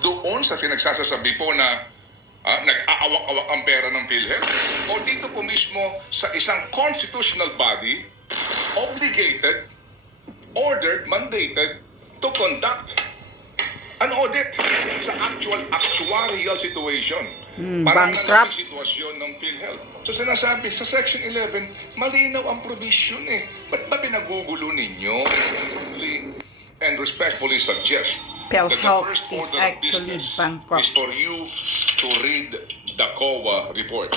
doon sa pinagsasabi po na nag-aawak-awak ang pera ng PhilHealth, o dito po mismo sa isang constitutional body obligated, ordered, mandated to conduct an audit sa actuarial situation para bankrupt. ng sitwasyon ng PhilHealth. So sinasabi sa Section 11, malinaw ang provision eh. Ba't ba pinagugulo ninyo? And respectfully suggest that the PhilHealth first is order of actually business bankrupt. is for you to read the COA report.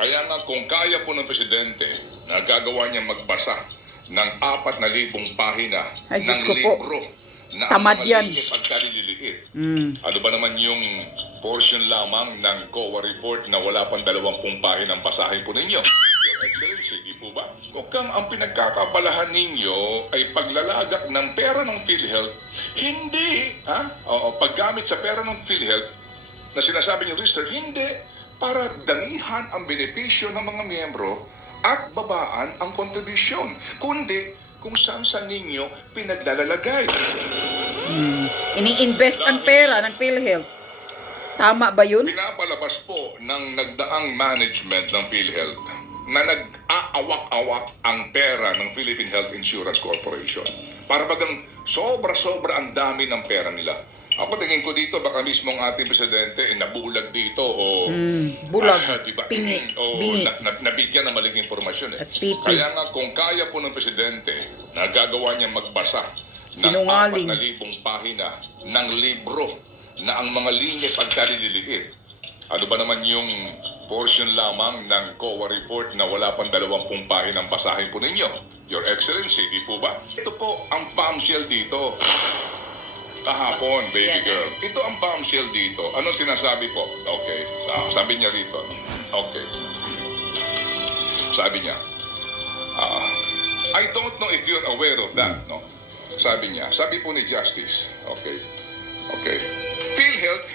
Kaya nga kung kaya po ng Presidente na gagawa niya magbasa ng 4,000 pahina Ay, ng Diyos ko po. libro na Tamad ang mga yan. linis at kalililiit. Ano ba naman yung portion lamang ng COA report na wala pang 20 pahinang basahin po ninyo? Your Excellency, di po ba? Mukhang ang pinagkakabalahan ninyo ay paglalagak ng pera ng PhilHealth, hindi, paggamit sa pera ng PhilHealth na sinasabi niyo reserve, hindi para damihan ang benepisyo ng mga miyembro at babaan ang kontribusyon, kundi kung saan ninyo pinaglalalagay. Ini-invest ang pera ng PhilHealth. Tama ba yun? Pinapalabas po ng nagdaang management ng PhilHealth na nag-aawak-awak ang pera ng Philippine Health Insurance Corporation. Para bagang sobra-sobra ang dami ng pera nila. Ako tingin ko dito, baka mismo ang ating presidente nabulag dito o bulag, diba? pingi, O bingi. nabigyan ng maling impormasyon eh. At pipi. Kaya nga kung kaya po ng presidente na gagawa niya magbasa ng Sinungaling. 4,000 pahina ng libro na ang mga linya pagkalililiit, ano ba naman yung portion lamang ng COA report na wala pang 20 pahinang basahin po ninyo? Your Excellency, di po ba? Ito po ang bombshell dito. Kahapon, baby girl. Ito ang bombshell dito. Anong sinasabi po? Okay. Sabi niya rito. Okay. Sabi niya, I don't know if you're aware of that, no? Sabi niya. Sabi po ni Justice. Okay. Okay. PhilHealth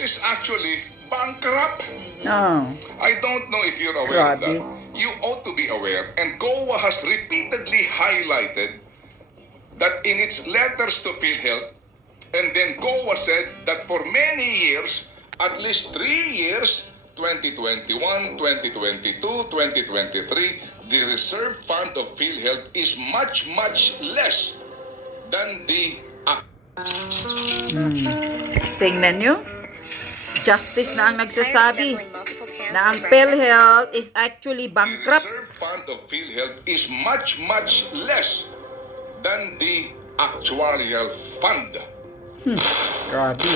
is actually bankrupt. Oh. I don't know if you're aware of that. Grabe. You ought to be aware, and COA has repeatedly highlighted that in its letters to PhilHealth, and then COA said that for many years, at least 3 years, 2021, 2022, 2023, the reserve fund of PhilHealth is much, much less than the Tingnan nyo. Justice na ang nagsasabi na ang PhilHealth is actually The bankrupt. reserve fund of PhilHealth is much, much less than the actuarial fund. Grabe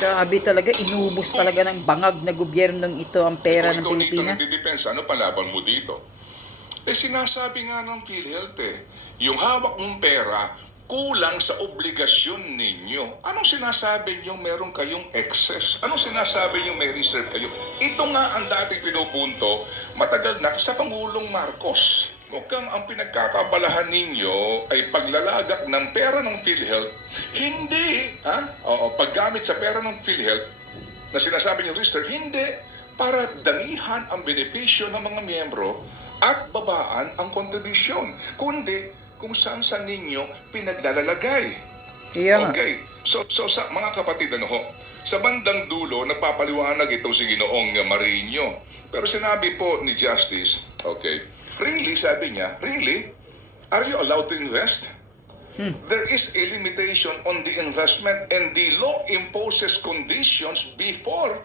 Grabe talaga. Inubos talaga ng bangag na gobyernong ito ang pera ng Kung ikaw Pilipinas. dito nagdidepensa, ano palaban mo dito? Sinasabi nga ng PhilHealth yung hawak mong pera, kulang sa obligasyon ninyo. Anong sinasabi nyo meron kayong excess? Anong sinasabi nyo may reserve kayo? Ito nga ang dating pinupunto, matagal na sa Pangulong Marcos. Mukhang ang pinagkakabalahan ninyo ay paglalagak ng pera ng PhilHealth, hindi, paggamit sa pera ng PhilHealth, na sinasabi nyo reserve, hindi, para damihan ang benepisyo ng mga miyembro at babaan ang kontribusyon, kundi kung saan ninyo pinaglalalagay. Yeah. Okay. So sa mga kapatid, sa bandang dulo, napapaliwanag itong si Ginoong Marino. Pero sinabi po ni Justice, okay, really, sabi niya, really? Are you allowed to invest? There is a limitation on the investment and the law imposes conditions before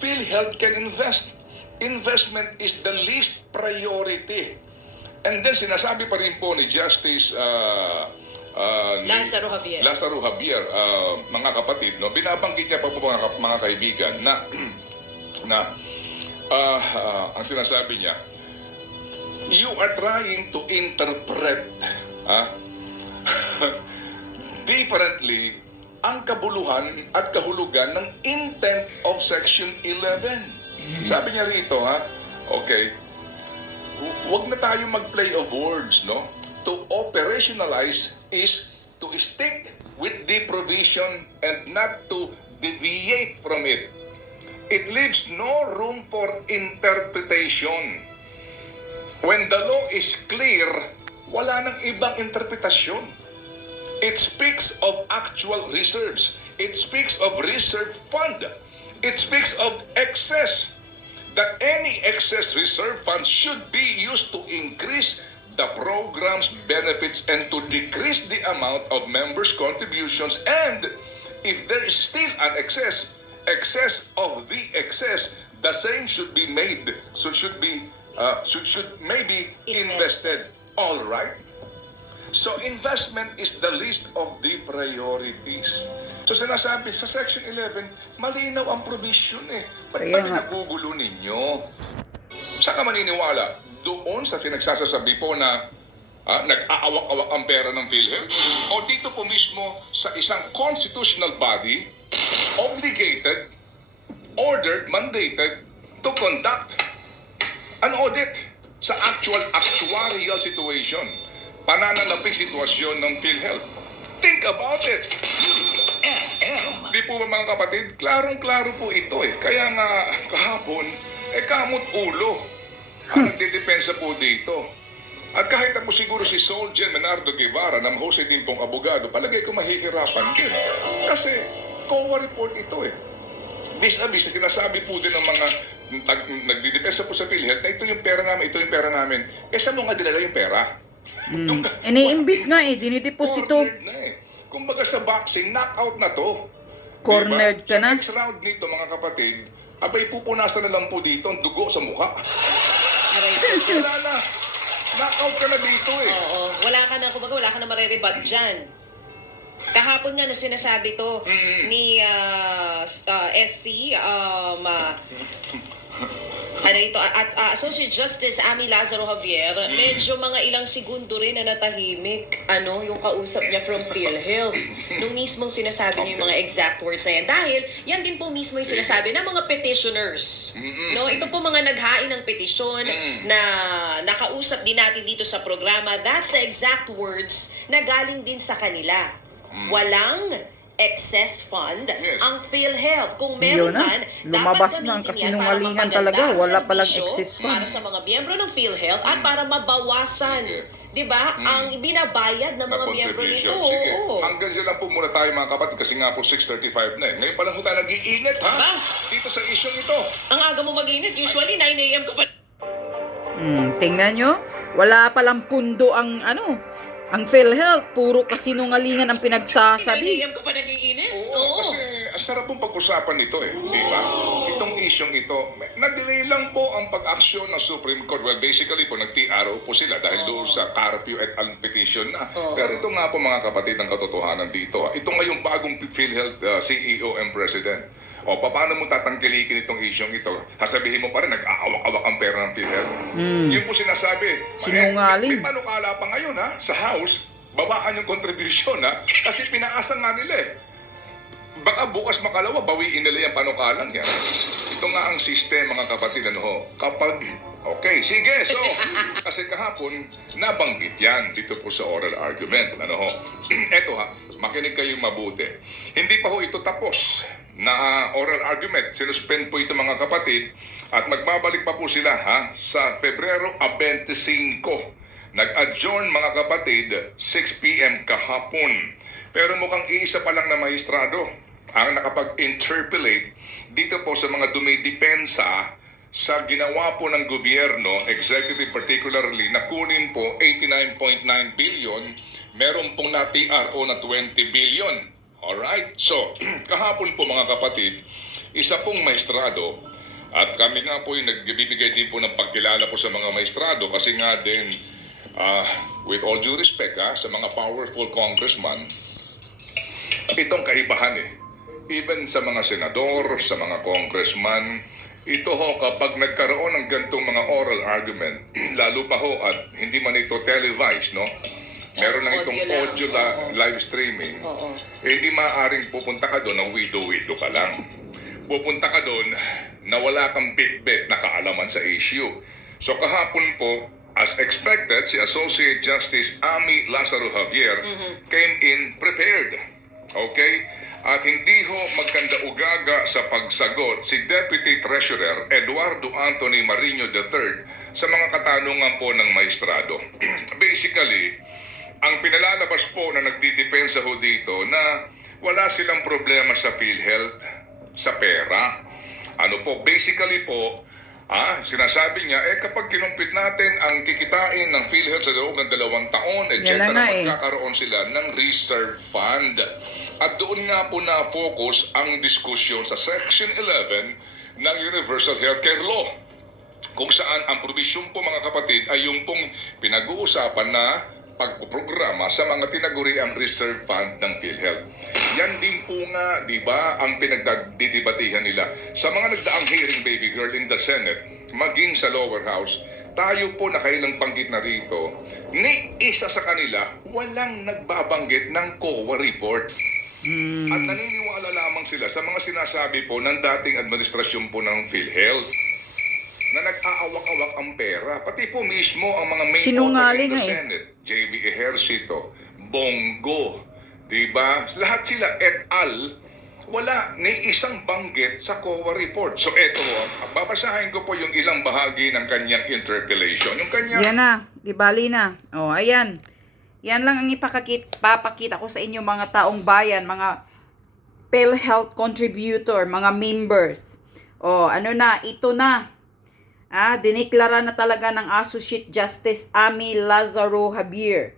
PhilHealth can invest. Investment is the least priority. And then sinasabi pa rin po ni Justice Lazaro Javier, mga kapatid, binabanggit niya pa po mga kaibigan na ang sinasabi niya, you are trying to interpret differently ang kabuluhan at kahulugan ng intent of Section 11. Sabi niya rito, okay, huwag na tayo mag-play of words, no? To operationalize is to stick with the provision and not to deviate from it. It leaves no room for interpretation. When the law is clear, wala nang ibang interpretasyon. It speaks of actual reserves. It speaks of reserve fund. It speaks of excess. That any excess reserve funds should be used to increase the program's benefits and to decrease the amount of members' contributions. And if there is still an excess of the excess, the same should be made. So should maybe invested. All right. So investment is the list of the priorities. So sinasabi sa Section 11, malinaw ang provision eh. Ba't Kaya ba nga. pinagugulo ninyo? Saan ka maniniwala? Doon sa pinagsasabi po na nag-aawak-awak ang pera ng PhilHealth? O dito po mismo sa isang constitutional body, obligated, ordered, mandated to conduct an audit sa actuarial situation, pananalapig sitwasyon ng PhilHealth. Think about it. Di po ba mga kapatid? Klarong-klaro po ito eh. Kaya nga kahapon, kamot ulo. Nagdidepensa po dito. At kahit na po siguro si Solgen Menardo Guevara na mahusay din pong abogado, palagay ko mahihirapan din. Kasi COA report ito eh. Bis-a-bis na sinasabi po din ng mga nagdidepensa po sa PhilHealth na ito yung pera namin, ito yung pera namin. Saan mo nga dinala yung pera? Iniimbis nga eh, dinideposito. Cornered na eh. Kumbaga sa boxing, knockout na to. Cornered ka na. Sa next round nito mga kapatid, abay pupunasan na lang po dito ang dugo sa mukha. Wala na. Knockout ka na dito eh. Oo, wala ka na mariribat dyan. Kahapon nga, no, sinasabi to ni SC, Associate Justice Amy Lazaro Javier, medyo mga ilang segundo rin na natahimik, yung kausap niya from PhilHealth. Nung mismong sinasabi niya yung mga exact words na yan. Dahil, yan din po mismo yung sinasabi ng mga petitioners. No, ito po mga naghain ng petisyon na nakausap din natin dito sa programa. That's the exact words na galing din sa kanila. Walang excess fund ang PhilHealth. Kung meron Yun na. man, Lumabas dapat na ang gamitin yan kasinungalingan para talaga. mapaganda ang Wala palang serbisyo excess fund. para sa mga miyembro ng PhilHealth at para mabawasan, di ba, ang binabayad ng mga miyembro nito. Sige. Oo. Hanggang dyan lang po muna tayo mga kapatid kasi nga po 6:35 na eh. Ngayon pa lang po tayo nag-iinit ha? Aba? Dito sa isyong ito. Ang aga mo mag-init, usually 9 a.m. ka pa. Tingnan nyo, wala palang pundo ang ang PhilHealth, puro kasinungalingan ang 9 pinagsasabi. a.m. ka pa nag-iinit? Oo. Kasi ang sarap pong pag-usapan nito eh. Di ba? Itong isyong ito, na-delay lang po ang pag-aksyon ng Supreme Court. Well, basically po, nag-TRO po sila dahil doon sa curfew at al petition na. Pero ito nga po mga kapatid ang katotohanan dito. Ito nga yung bagong PhilHealth CEO and President. O, paano mo tatangkilikin itong isyong ito? Sasabihin mo pa rin, nag-aawak-awak ang pera ng PhilHealth. Yun po sinasabi. Sinungaling. May panukala pa ngayon ha, sa House, babaan yung contribution ha, kasi pinaasan nga nila eh. Baka bukas makalawa, bawiin nila yung panukalang yan. Ito nga ang sistema mga kapatid, kapag, okay, sige, so, kasi kahapon, nabanggit yan dito po sa oral argument, Eto ha, makinig kayong mabuti. Hindi pa ho ito tapos na oral argument. Sinuspend po ito mga kapatid at magbabalik pa po sila sa Pebrero 25. Nag-adjourn mga kapatid 6 p.m. kahapon. Pero mukhang iisa pa lang na maestrado ang nakapag-interpolate dito po sa mga dumidepensa sa ginawa po ng gobyerno, executive particularly, na kunin po 89.9 billion, meron pong na-TRO na 20 billion. Alright? So, kahapon po mga kapatid, isa pong maestrado, at kami nga po yung nagbibigay din po ng pagkilala po sa mga maestrado kasi nga din, with all due respect sa mga powerful congressman, itong kaibahan even sa mga senador, sa mga congressman, ito ho kapag nagkaroon ng gantong mga oral argument, lalo pa ho at hindi man ito televised, meron lang itong audio live streaming, hindi maaaring pupunta ka doon ng widow-widow ka lang. Pupunta ka doon na wala kang bit-bit na kaalaman sa issue. So kahapon po, as expected, si Associate Justice Amy Lazaro Javier came in prepared. Okay? At hindi ho magkanda-ugaga sa pagsagot si Deputy Treasurer Eduardo Anthony Marino III sa mga katanungan po ng maestrado. Basically, ang pinalalabas po na nagdidepensa ho dito na wala silang problema sa PhilHealth, sa pera. Ano po, basically po, sinasabi niya, kapag kinumpit natin ang kikitain ng PhilHealth sa loob ng 2 taon, etc., Yan na nga magkakaroon sila ng reserve fund. At doon nga po na-focus ang diskusyon sa Section 11 ng Universal Healthcare Law, kung saan ang probisyon po mga kapatid ay yung pong pinag-uusapan na pagpuprograma sa mga tinaguriang reserve fund ng PhilHealth. Yan din po nga, di ba, ang pinagdidibatihan nila. Sa mga nagdaang hearing, baby girl, in the Senate, maging sa lower house, tayo po nakailang banggit na rito, ni isa sa kanila, walang nagbabanggit ng COA report. At naniniwala lamang sila sa mga sinasabi po ng dating administrasyon po ng PhilHealth na nag-aawak-awak ang pera. Pati po mismo ang mga main Sinungaling author in the eh. Senate, J.B. Ejercito, Bongo, diba? Lahat sila et al. Wala ni isang banggit sa COA report. So eto, babasahin ko po yung ilang bahagi ng kanyang interpellation. Yung kanyang Yan na, di bali na. O, ayan. Yan lang ang papakita ko sa inyo mga taong bayan, mga PhilHealth contributor, mga members. O, ano na, ito na. Diniklara na talaga ng Associate Justice Amy Lazaro Javier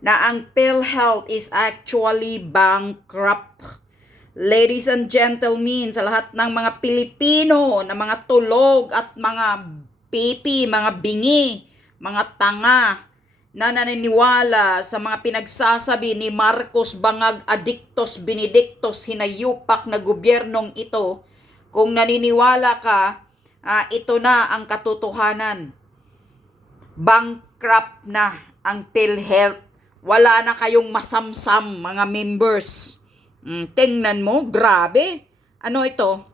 na ang PhilHealth is actually bankrupt. Ladies and gentlemen, sa lahat ng mga Pilipino na mga tulog at mga pipi, mga bingi, mga tanga na naniniwala sa mga pinagsasabi ni Marcos Bangag Adictos Benedictos hinayupak na gobyernong ito, kung naniniwala ka, ito na ang katotohanan. Bankrupt na ang PhilHealth. Wala na kayong masamsam, mga members. Tingnan mo, grabe. Ano ito?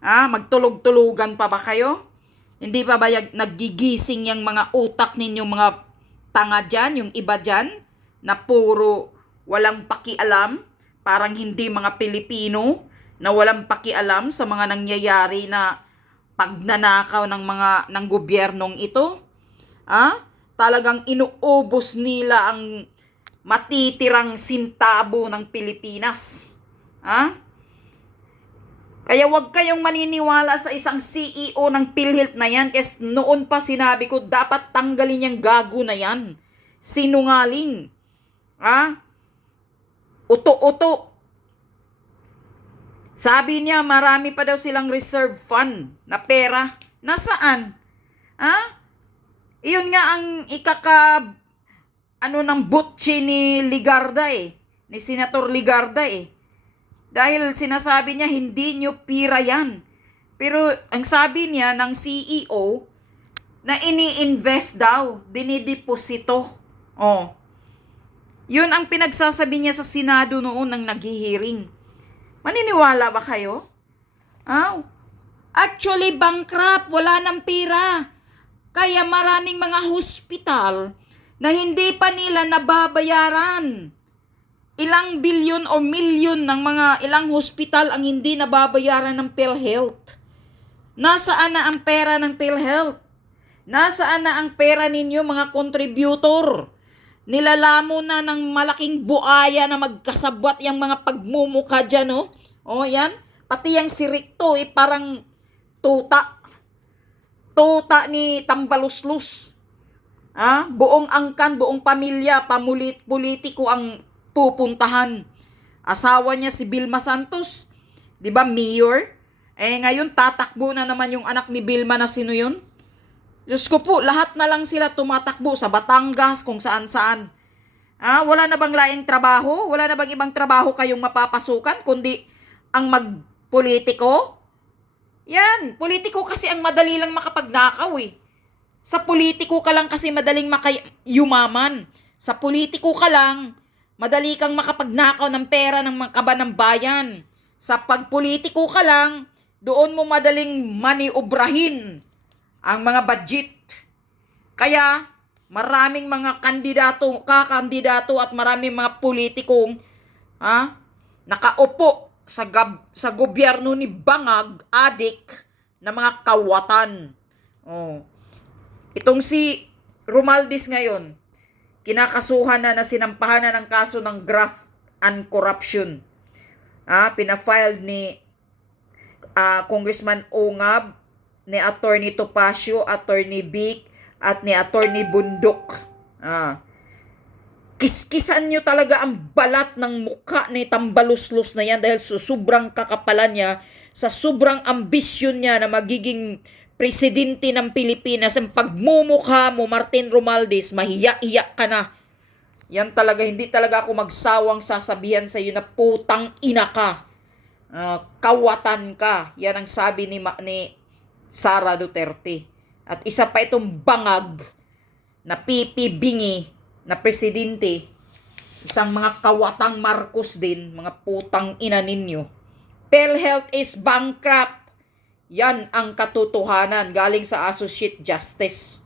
Magtulog-tulugan pa ba kayo? Hindi pa ba nagigising yung mga utak ninyong mga tanga dyan, yung iba dyan, na puro walang pakialam, parang hindi mga Pilipino, na walang pakialam sa mga nangyayari na pagnanakaw ng gobyernong ito? Talagang inuubos nila ang matitirang sintabo ng Pilipinas. Kaya wag kayong maniniwala sa isang CEO ng PhilHealth na yan, kasi noon pa sinabi ko, dapat tanggalin yung gago na yan. Sinungaling. Uto-uto. Sabi niya, marami pa daw silang reserve fund na pera. Nasaan? Iyon nga ang ng butchi ni Ligarda ni Senator Ligarda Dahil sinasabi niya, hindi nyo pira yan. Pero ang sabi niya ng CEO, na ini-invest daw, dinideposito. Yun ang pinagsasabi niya sa Senado noon ng naghihiring. Maniniwala ba kayo? Actually, bankrupt. Wala ng pira. Kaya maraming mga hospital na hindi pa nila nababayaran. Ilang bilyon o milyon ng ilang hospital ang hindi nababayaran ng PhilHealth. Nasaan na ang pera ng PhilHealth? Nasaan na ang pera ninyo, mga contributor? Nilalamo na ng malaking buaya na magkasabwat yung mga pagmumuka dyan, yan. Pati yung si Ricto, parang tuta. Tuta ni Tambaluslus. Buong angkan, buong pamilya, politiko ang pupuntahan. Asawa niya si Vilma Santos. Di ba, mayor? Ngayon tatakbo na naman yung anak ni Vilma na sino yun? Diyos ko po, lahat na lang sila tumatakbo sa Batangas, kung saan-saan. Wala na bang laing trabaho? Wala na bang ibang trabaho kayong mapapasukan, kundi ang magpolitiko? Yan, politiko kasi ang madali lang makapagnakaw Sa politiko ka lang kasi madaling yumaman. Sa politiko ka lang, madali kang makapagnakaw ng pera ng mga kaba ng bayan. Sa pagpolitiko ka lang, doon mo madaling maniobrahin ang mga budget. Kaya, maraming mga kakandidato at maraming mga politikong nakaupo sa gobyerno ni Bangag, adik na mga kawatan. Itong si Romualdez ngayon, kinakasuhan na sinampahan na ng kaso ng graft and corruption. Pinafiled ni Congressman Ongab, ni Attorney Topacio, Attorney Vic, at ni Attorney Bundok. Kiskisan nyo talaga ang balat ng mukha ni Tambaluslos na yan dahil sa sobrang kakapalan niya, sa sobrang ambisyon niya na magiging presidente ng Pilipinas. Ang pagmumukha mo, Martin Romualdez, mahiya-iya ka na. Yan talaga, hindi talaga ako magsawang sasabihan sa iyo na putang ina ka. Kawatan ka. Yan ang sabi ni Sara Duterte. At isa pa itong bangag na pipibingi na presidente. Isang mga kawatang Marcos din, mga putang ina ninyo. PhilHealth is bankrupt. Yan ang katotohanan galing sa Associate Justice.